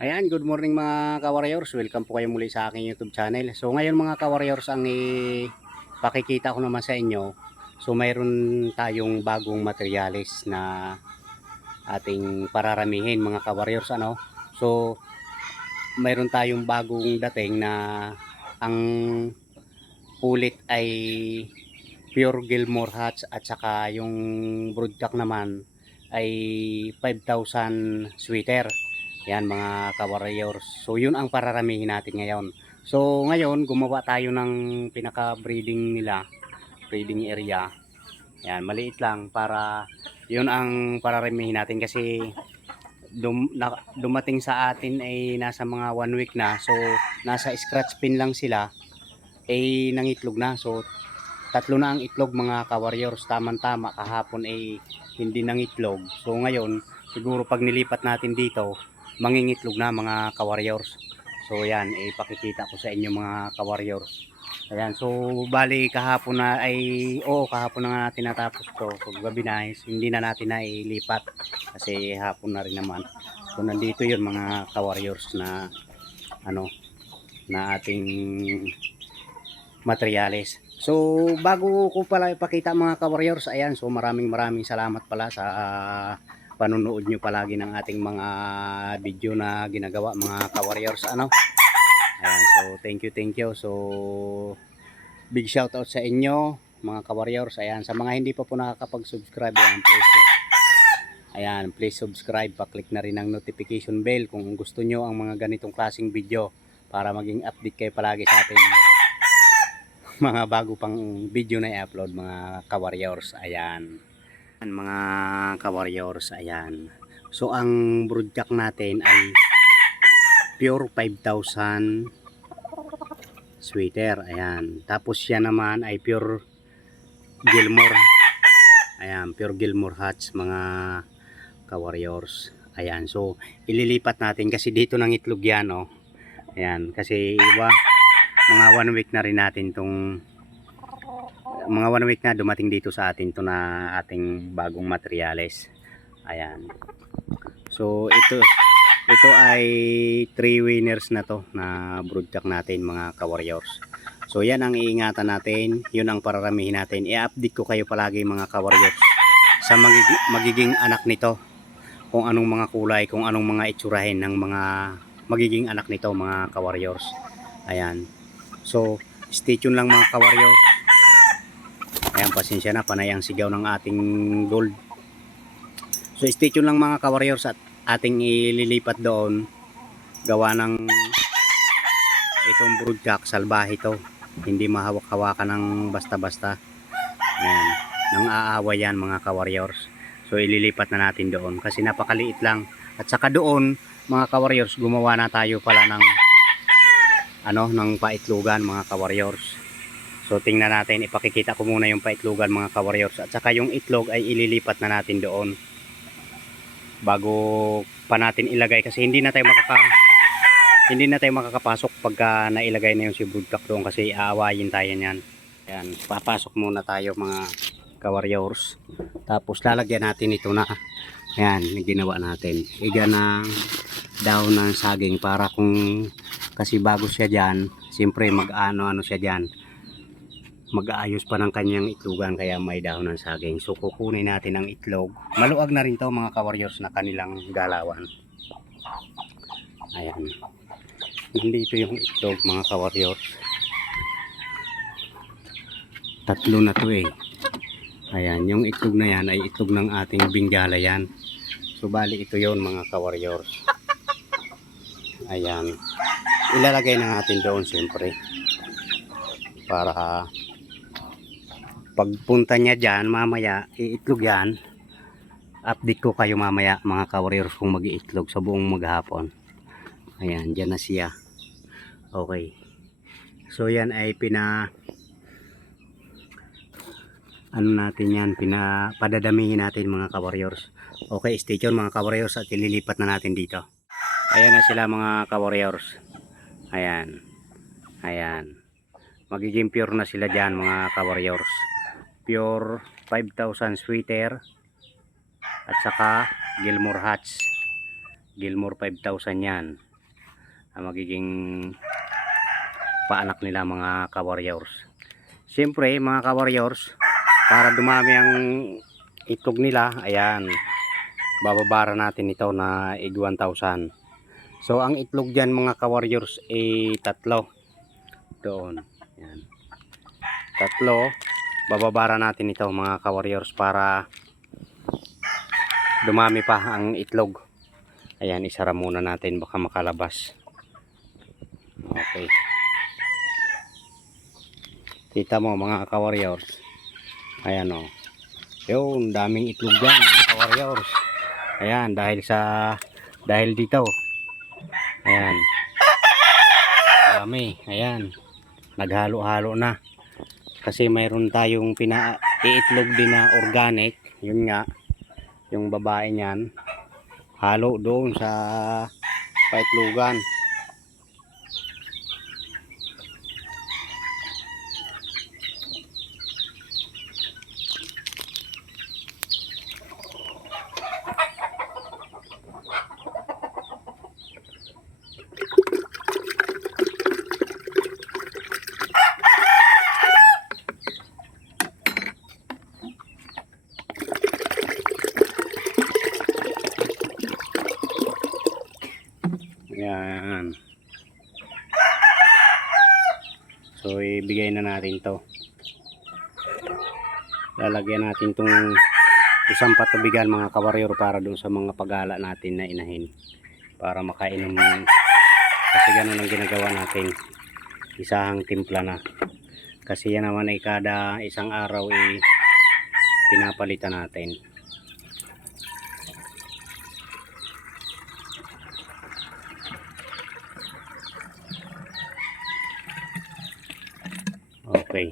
Ayan, good morning mga ka-warriors. Welcome po kayo muli sa aking YouTube channel. So ngayon mga ka-warriors, ang ipakikita ko naman sa inyo. So mayroon tayong bagong materyales na ating pararamihin mga ka-warriors. So mayroon tayong bagong dating na ang pulit ay pure Gilmore Hatch at saka yung broodcock naman ay 5,000 sweater. Yan mga ka-warriors. So yun ang pararamihin natin ngayon. So ngayon gumawa tayo ng pinaka breeding nila, breeding area. Yan, maliit lang para yun ang pararamihin natin kasi dumating sa atin ay nasa mga 1 week na. So nasa scratch pin lang sila ay nangitlog na. So tatlo na ang itlog mga ka-warriors, tamang-tama kahapon ay hindi nangitlog. So ngayon siguro pag nilipat natin dito mangingitlog na mga ka-warriors. So yan, ipakikita ko sa inyo mga ka-warriors. Ayan, so bali kahapon na ay kahapon na nga natin natapos to. So gabi na hindi na natin na ilipat kasi hapon na rin naman. So nandito yun mga ka-warriors na na ating materyales. So bago ko pala ipakita mga ka-warriors, ayan, so maraming salamat pala sa panonood nyo palagi ng ating mga video na ginagawa mga ka-warriors. Ayan, so thank you. So big shout out sa inyo mga ka-warriors. Ayan, sa mga hindi pa po nakakapag-subscribe, please subscribe, pa-click na rin ang notification bell kung gusto nyo ang mga ganitong klaseng video para maging update kayo palagi sa ating mga bago pang video na i-upload mga ka-warriors. Ayan mga ka-warriors, ayan. So ang broodcock natin ay pure 5,000 sweater. Ayan. Tapos siya naman ay pure Gilmore. Ayan, pure Gilmore Hatch mga ka-warriors. Ayan. So ililipat natin kasi dito nang itlog yan, oh. Ayan, kasi iba mga 1 week na rin natin tong mga 1 week na dumating dito sa atin to na ating bagong materyales. Ayan. So ito ay 3 winners na to na broodcock natin mga ka-warriors. So yan ang iingatan natin, yun ang pararamihin natin. I-update ko kayo palagi mga ka-warriors sa magiging anak nito. Kung anong mga kulay, kung anong mga itsurahin ng mga magiging anak nito mga ka-warriors. Ayan. So stay tuned lang mga ka-warriors. Ayan, pasensya na, panay ang sigaw ng ating gold. So stay tuned lang mga ka-warriors at ating ililipat doon. Gawa ng itong broodcock, salbahe to. Hindi mahawak-hawakan ng basta-basta. Ayan, nang aawa yan mga ka-warriors. So ililipat na natin doon kasi napakaliit lang. At saka doon mga ka-warriors, gumawa na tayo pala ng ng paitlugan mga ka-warriors. So tingnan natin, ipakikita ko muna yung paitlogan mga ka-warriors at saka yung itlog ay ililipat na natin doon bago pa natin ilagay kasi hindi na tayo makakapasok pagka nailagay na yung si broodcock doon kasi aawayin tayo niyan. Ayan, papasok muna tayo mga ka-warriors. Tapos lalagyan natin ito na ayan, ginawa natin. Iga ng daon ng saging para kung kasi bago siya dyan, siyempre mag-ano siya dyan, mag-aayos pa ng kanyang itlogan kaya may dahon ng saging. So kukunin natin ang itlog. Maluag na rin to mga ka-warriors na kanilang galawan. Ayan. Nandito yung itlog mga ka-warriors. Tatlo na to eh. Ayan, yung itlog na yan ay itlog ng ating Bengala yan. So bali ito yon mga ka-warriors. Ayan. Ilalagay na natin doon siyempre. Para pagpunta niya dyan mamaya iitlog yan, update ko kayo mamaya mga ka-warriors kung mag-iitlog sa buong maghapon. Ayan, dyan na siya. Okay, so yan ay natin yan, padadamihin natin mga ka-warriors. Okay, stay tuned mga ka-warriors at ililipat na natin dito. Ayan na sila mga ka-warriors. Ayan, magiging pure na sila dyan mga ka-warriors. Pure 5,000 sweater at saka Gilmore Hatch. Gilmore 5,000 yan. Ang magiging paanak nila mga ka-warriors. Siyempre mga ka-warriors, para dumami ang itlog nila, ayan, bababara natin ito na egg 1,000. So ang itlog dyan mga ka-warriors ay tatlo. Doon. Ayan. Tatlo. Bababara natin ito mga ka-warriors para dumami pa ang itlog. Ayan, isara muna natin baka makalabas. Okay. Kita mo mga ka-warriors. Ayan o. Yun, daming itlog dyan mga ka-warriors. Ayan, dahil dito. Ayan. Dami. Ayan. Naghalo-halo na. Kasi mayroon tayong iitlog din na organic. Yun nga. Yung babae niyan. Halo doon sa paitlogan. Yan. So ibigay na natin to. Lalagyan natin tong isang patubigan mga ka-warrior para doon sa mga pagala natin na inahin. Para makainom. Kasi ganun ang ginagawa natin. Isahang timpla na. Kasi yan naman ay kada isang araw ay pinapalitan natin. Okay.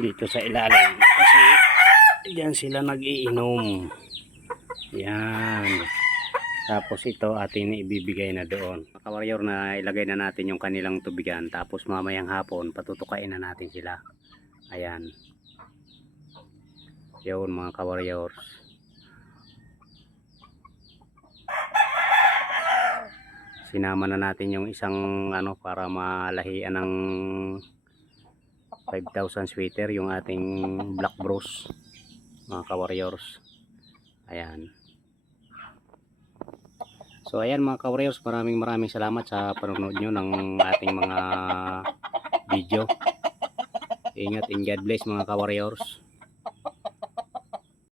Dito sa ilalim kasi diyan sila nag-iinom. Yan. Tapos ito atin ibibigay na doon. Mga ka-warrior, na ilagay na natin yung kanilang tubigan. Tapos mamayang hapon patutukain na natin sila. Ayan. Yun mga ka-warriors. Sinama na natin yung isang para malahian ng 5,000 sweater yung ating black bros mga ka-warriors. Ayan. So ayan mga ka-warriors, maraming salamat sa panonood nyo ng ating mga video. Ingat and God bless mga ka-warriors.